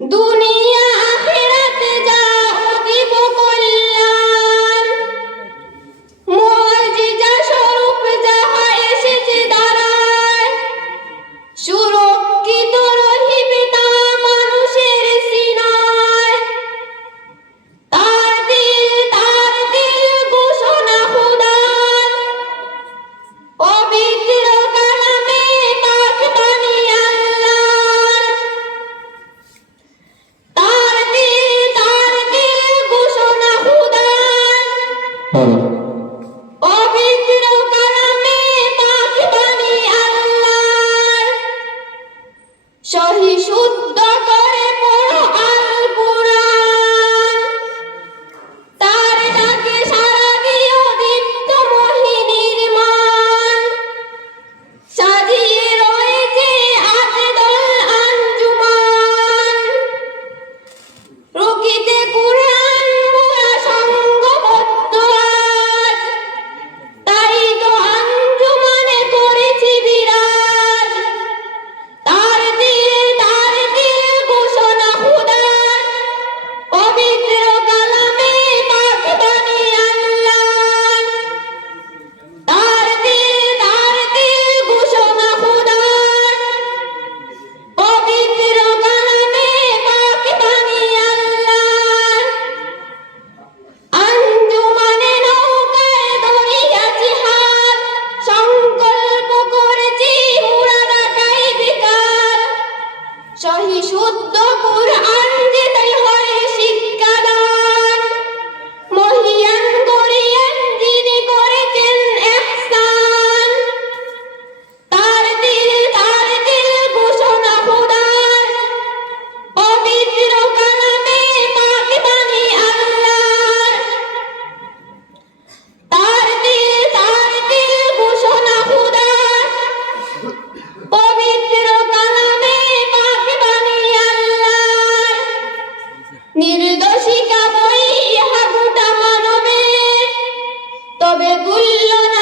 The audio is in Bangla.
Du Oro. সহি শুদ্ধ কোরআন যে তাই হয়। গুল্ল